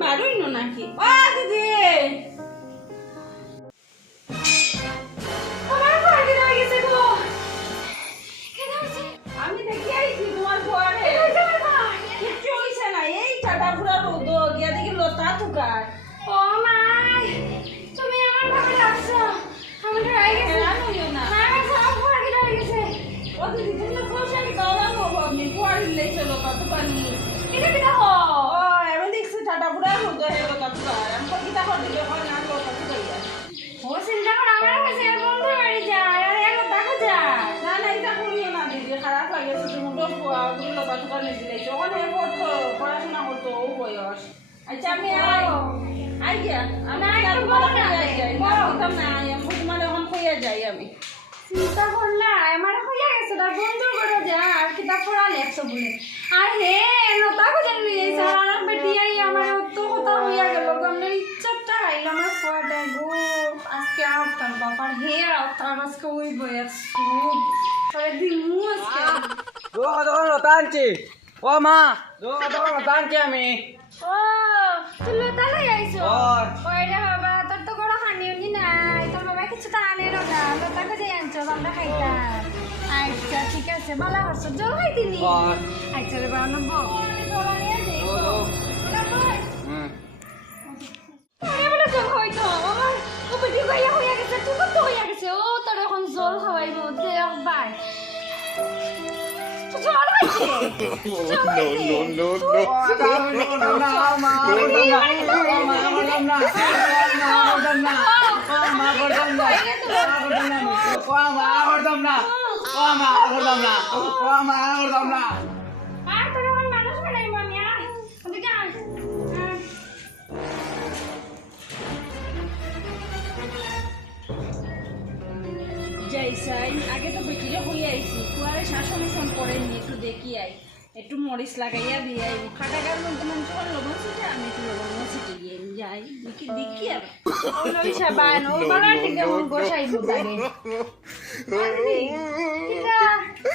বারোই নো নাকি ও দিদি আমি দেখি আইছি তোমার ঘরে কিচ্ছু হইছে না এই টাটা পুরা রোদ গিয়া দেখি লতা থুকার ও মাই তুমি আমার ঘরে আসছো আমি ডরাই গেছি না নইও না না আমার সব ঘরে ডরাই গেছে ও দিদি তুমি তো কোশারি দাওলা হবো আপনি পড়ি লেছে লতা থুকানি এটা কি দেখো ও আমি দেখছি টাটা পুরা রোদ হে লতা থুকার আমি তো কিতা করে দিলে হয় না লতা থুকাইয়া ও চিন্তা করে আমার কাছে বন্ধু বাড়ি যায় আর এলো দেখো যায় না না এটা করিও না দিদি খারাপ লাগে তুমি তো লতা থুকার নিয়ে দিলেছো ওখানে পড়তো পড়াশোনা করতো ও বয়স আচ্ছা আমি আই গিয়া আমি না, একটু বলো না, বলতাম না আমি তোমার এখন কইয়া যাই আমি চিন্তা করলা আমার হইয়া গেছে তার বন্ধুর ঘরে যা আর কিতাব পড়া লেখছো বলে আর হে নতা খুঁজে নিয়ে আর বেটিয়াই আমার অত কথা হইয়া গেল গমনের ইচ্ছাটা আইলো আমার ফোয়াটা গো আজকে আউতার বাবার হে আউতার আজকে ওই বয়ার সুদ পরে দিমু আজকে দোকান লতা আনছি ও মা দোকান লতা আনছি আমি ও তুই লতা লই আইছো ওই রে বাবা তোর তো কোনো হানি উনি নাই তোর বাবা কিছু তা আনে রোগা লতা খুঁজে আনছো আমরা খাইতাম আচ্ছা ঠিক আছে ভালো করছো জল খাইতিনি আচ্ছা রে বাবা নব্বো জল আনিয়ে দে আরে বলে জল খাইতো আমার ও বেটি গাইয়া হইয়া গেছে তুই কত হইয়া গেছে ও তোর এখন জল খাওয়াইবো দে একবার জল খাইছে No. আর তোর এখন মানুষ বানাইবো আমি আর ওদিকে আয় যাইছাই আগে তো বেটিরে হইয়া আইছি কুয়ারে শাসন শাসন করেনি একটু দেখি আই একটু মরিচ লাগাইয়া দিয়ে আই খাটা গার মধ্যে মধ্যে লবণ ছিটে আমি একটু লবণ ছিটে গিয়ে যাই দেখি দেখি আর ও লইসা বান ও বাবা থেকে মন গোসাইবো লাগে কিরা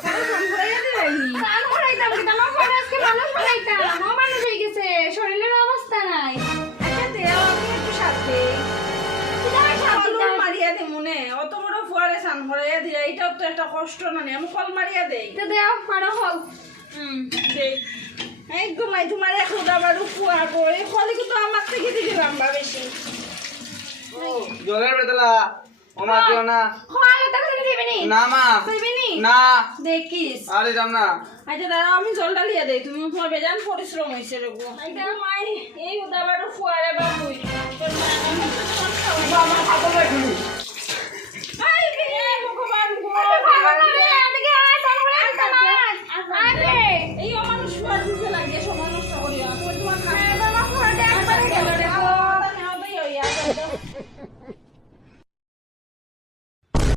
সারা ফোন করাইয়া দিলাইনি সান করাইতাম কিন্তু আমার ফোন আজকে মানুষ বানাইতাম ও মানুষ হয়ে গেছে শরীরের অবস্থা নাই আচ্ছা দেও আমি একটু সাথে কিরা কল সাথে মারিয়া দে মনে অত বড় ফুয়ারে সান করাইয়া দিয়া এইটাও তো একটা কষ্ট না আমি কল মারিয়া দেই তো দেও পারো হল দেই একদম আই তোমার এক রোদা বারু ফুয়া করে কলি তো আমার থেকে দিবি লম্বা বেশি জলের বেতলা ওমা দিও না হয় তা করে দিবি নি না মা কইবি নি না দেখিস আরে যাম না আচ্ছা দাঁড়াও আমি জল ডালিয়া দেই তুমি তোমার বেজান পরিশ্রম হয়েছে রে গো এই উদাবারও ফুয়ারে বা তুই তোর মা